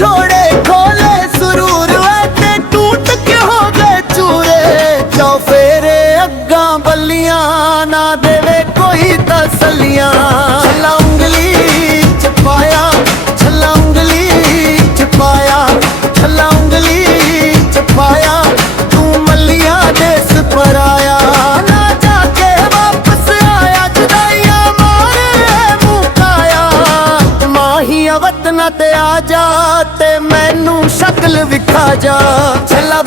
छोड़े खोले सुरूर ते टूट के हो गए चूरे। जाओ फेरे अग्गा बल्लियां ना देवे कोई तसलियां। छल्ला उंगली च पाया, छल्ला उंगली च पाया, छल्ला उंगली च पाया, तू मल्लिया देस पर आया। ना जाके वापस आया, जुदाइयां मारे मुकाया। माहिया वतना ते आ जा ते मैनू शक्ल विखा जा। छल्ला